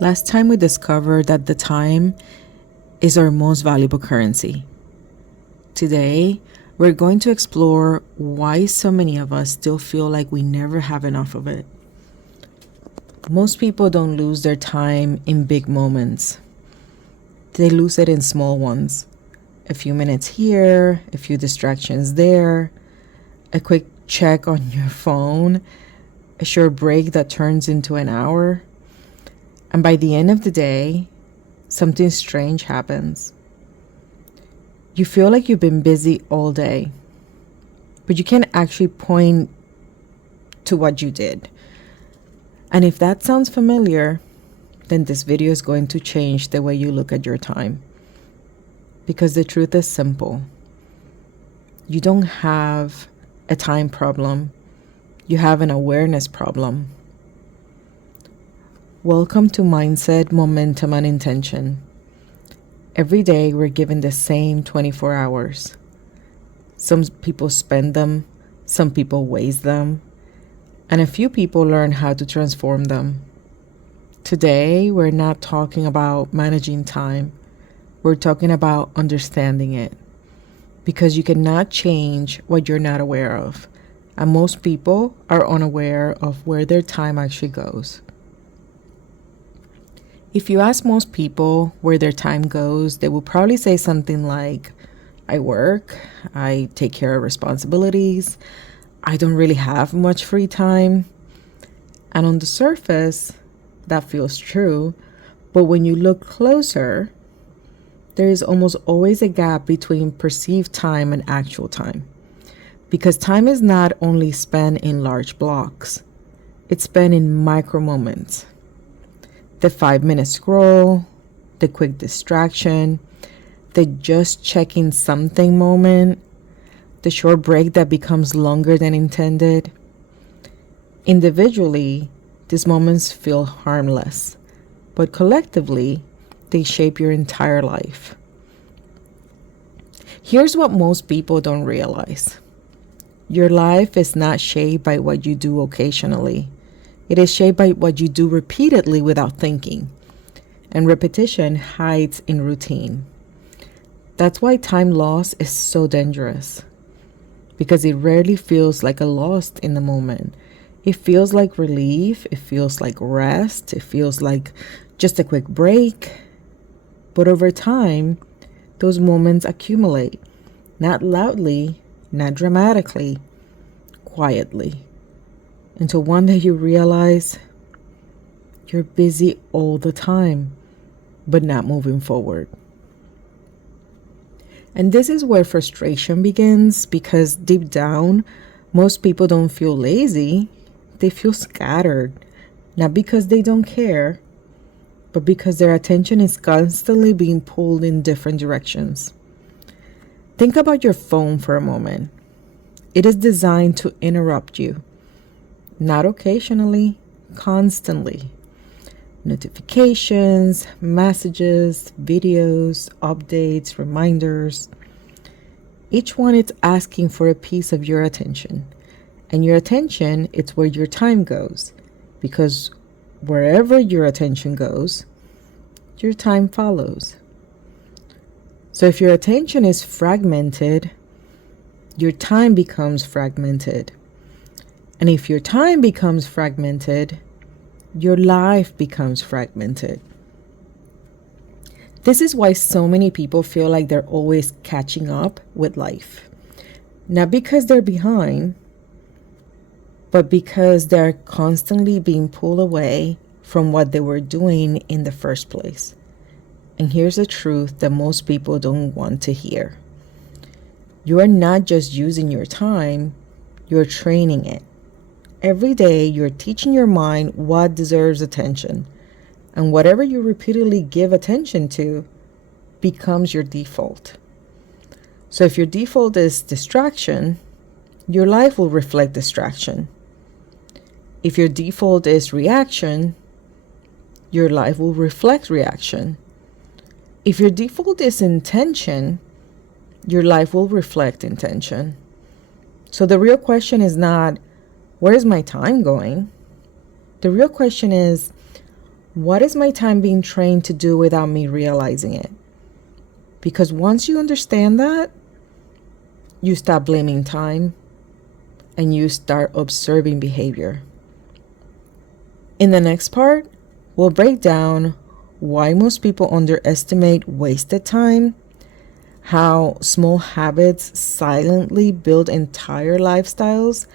Last time we discovered that the time is our most valuable currency. Today, we're going to explore why so many of us still feel like we never have enough of it. Most people don't lose their time in big moments. They lose it in small ones. A few minutes here, a few distractions there, a quick check on your phone, a short break that turns into an hour. And by the end of the day, something strange happens. You feel like you've been busy all day, but you can't actually point to what you did. And if that sounds familiar, then this video is going to change the way you look at your time. Because the truth is simple. You don't have a time problem. You have an awareness problem. Welcome to Mindset, Momentum, and Intention. Every day we're given the same 24 hours. Some people spend them, some people waste them, and a few people learn how to transform them. Today, we're not talking about managing time. We're talking about understanding it. Because you cannot change what you're not aware of. And most people are unaware of where their time actually goes. If you ask most people where their time goes, they will probably say something like, I work, I take care of responsibilities, I don't really have much free time. And on the surface, that feels true. But when you look closer, there is almost always a gap between perceived time and actual time. Because time is not only spent in large blocks, it's spent in micro moments. The 5-minute scroll, the quick distraction, the just checking something moment, the short break that becomes longer than intended. Individually, these moments feel harmless, but collectively, they shape your entire life. Here's what most people don't realize. Your life is not shaped by what you do occasionally. It is shaped by what you do repeatedly without thinking. And repetition hides in routine. That's why time loss is so dangerous. Because it rarely feels like a loss in the moment. It feels like relief. It feels like rest. It feels like just a quick break. But over time, those moments accumulate. Not loudly, not dramatically, quietly. Until one day you realize you're busy all the time, but not moving forward. And this is where frustration begins, because deep down, most people don't feel lazy. They feel scattered, not because they don't care, but because their attention is constantly being pulled in different directions. Think about your phone for a moment. It is designed to interrupt you. Not occasionally, constantly. Notifications, messages, videos, updates, reminders. Each one is asking for a piece of your attention. And your attention, it's where your time goes. Because wherever your attention goes, your time follows. So if your attention is fragmented, your time becomes fragmented. And if your time becomes fragmented, your life becomes fragmented. This is why so many people feel like they're always catching up with life. Not because they're behind, but because they're constantly being pulled away from what they were doing in the first place. And here's the truth that most people don't want to hear. You are not just using your time, you're training it. Every day, you're teaching your mind what deserves attention, and whatever you repeatedly give attention to becomes your default. So if your default is distraction, your life will reflect distraction. If your default is reaction, your life will reflect reaction. If your default is intention, your life will reflect intention. So the real question is not, where is my time going? The real question is, What is my time being trained to do without me realizing it? Because once you understand that, you stop blaming time and you start observing behavior. In the next part, we'll break down why most people underestimate wasted time, how small habits silently build entire lifestyles,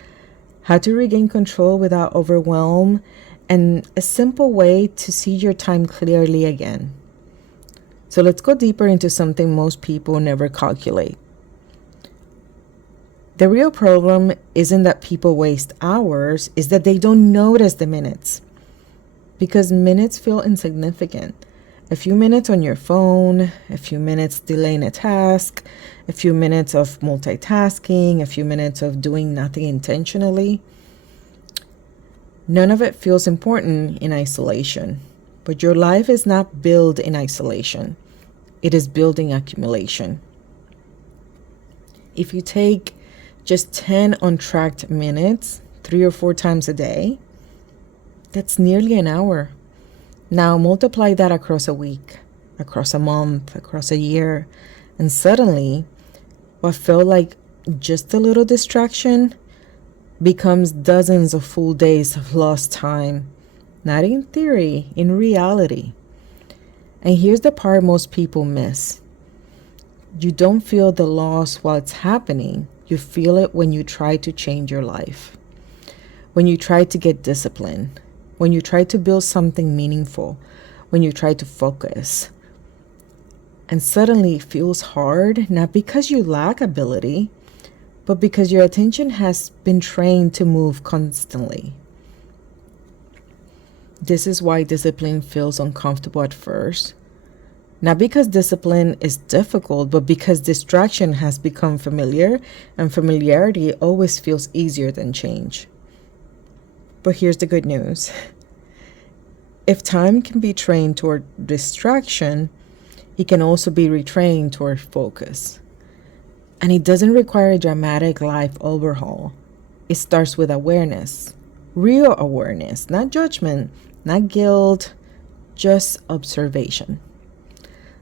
how to regain control without overwhelm, and a simple way to see your time clearly again. So let's go deeper into something most people never calculate. The real problem isn't that people waste hours, it's that they don't notice the minutes. Because minutes feel insignificant. A few minutes on your phone, a few minutes delaying a task, a few minutes of multitasking, a few minutes of doing nothing intentionally. None of it feels important in isolation. But your life is not built in isolation. It is built in accumulation. If you take just 10 untracked minutes 3 or 4 times a day, that's nearly an hour. Now multiply that across a week, across a month, across a year, and suddenly what felt like just a little distraction becomes dozens of full days of lost time, not in theory, in reality. And here's the part most people miss. You don't feel the loss while it's happening. You feel it when you try to change your life, when you try to get discipline, when you try to build something meaningful, when you try to focus. And suddenly it feels hard, not because you lack ability, but because your attention has been trained to move constantly. This is why discipline feels uncomfortable at first. Not because discipline is difficult, but because distraction has become familiar, and familiarity always feels easier than change. But here's the good news. If time can be trained toward distraction, it can also be retrained toward focus. And it doesn't require a dramatic life overhaul. It starts with awareness, real awareness, not judgment, not guilt, just observation.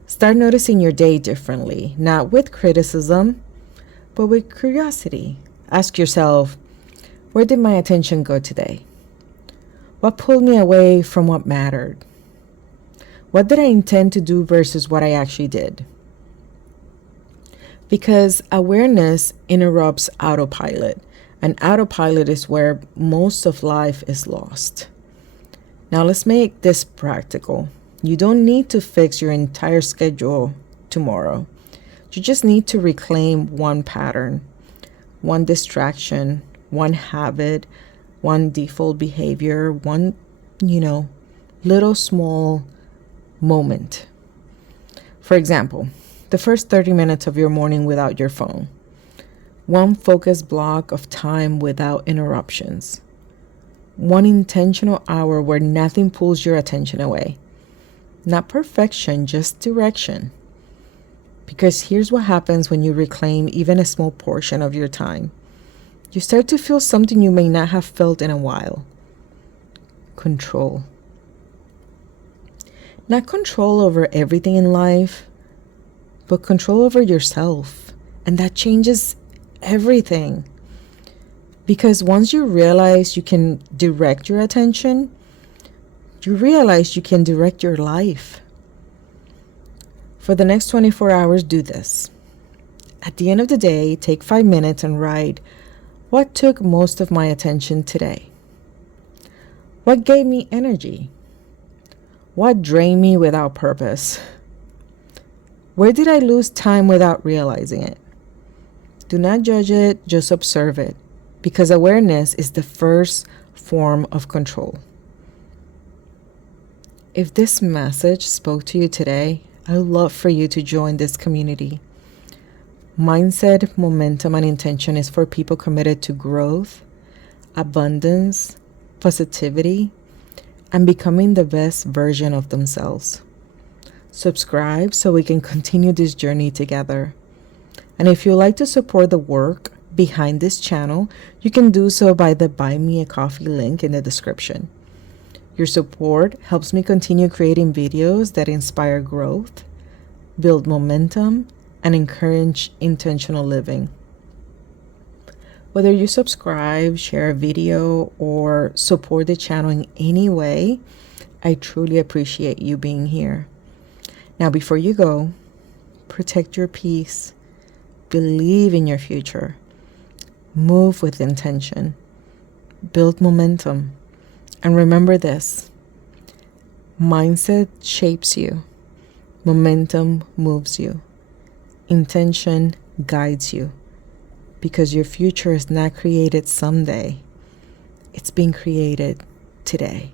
Start noticing your day differently, not with criticism, but with curiosity. Ask yourself, where did my attention go today? What pulled me away from what mattered? What did I intend to do versus what I actually did? Because awareness interrupts autopilot, and autopilot is where most of life is lost. Now let's make this practical. You don't need to fix your entire schedule tomorrow. You just need to reclaim one pattern, one distraction, one habit, one default behavior, one, little small moment. For example, the first 30 minutes of your morning without your phone. One focused block of time without interruptions. One intentional hour where nothing pulls your attention away. Not perfection, just direction. Because here's what happens when you reclaim even a small portion of your time. You start to feel something you may not have felt in a while. Control. Not control over everything in life, but control over yourself. And that changes everything. Because once you realize you can direct your attention, you realize you can direct your life. For the next 24 hours, do this. At the end of the day, take 5 minutes and write, what took most of my attention today? What gave me energy? What drained me without purpose? Where did I lose time without realizing it? Do not judge it, just observe it. Because awareness is the first form of control. If this message spoke to you today, I would love for you to join this community. Mindset, momentum, and intention is for people committed to growth, abundance, positivity, and becoming the best version of themselves. Subscribe so we can continue this journey together. And if you'd like to support the work behind this channel, you can do so by the Buy Me a Coffee link in the description. Your support helps me continue creating videos that inspire growth, build momentum, and encourage intentional living. Whether you subscribe, share a video, or support the channel in any way, I truly appreciate you being here. Now, before you go, protect your peace, believe in your future, move with intention, build momentum, and remember this: mindset shapes you, momentum moves you, intention guides you, because your future is not created someday, it's being created today.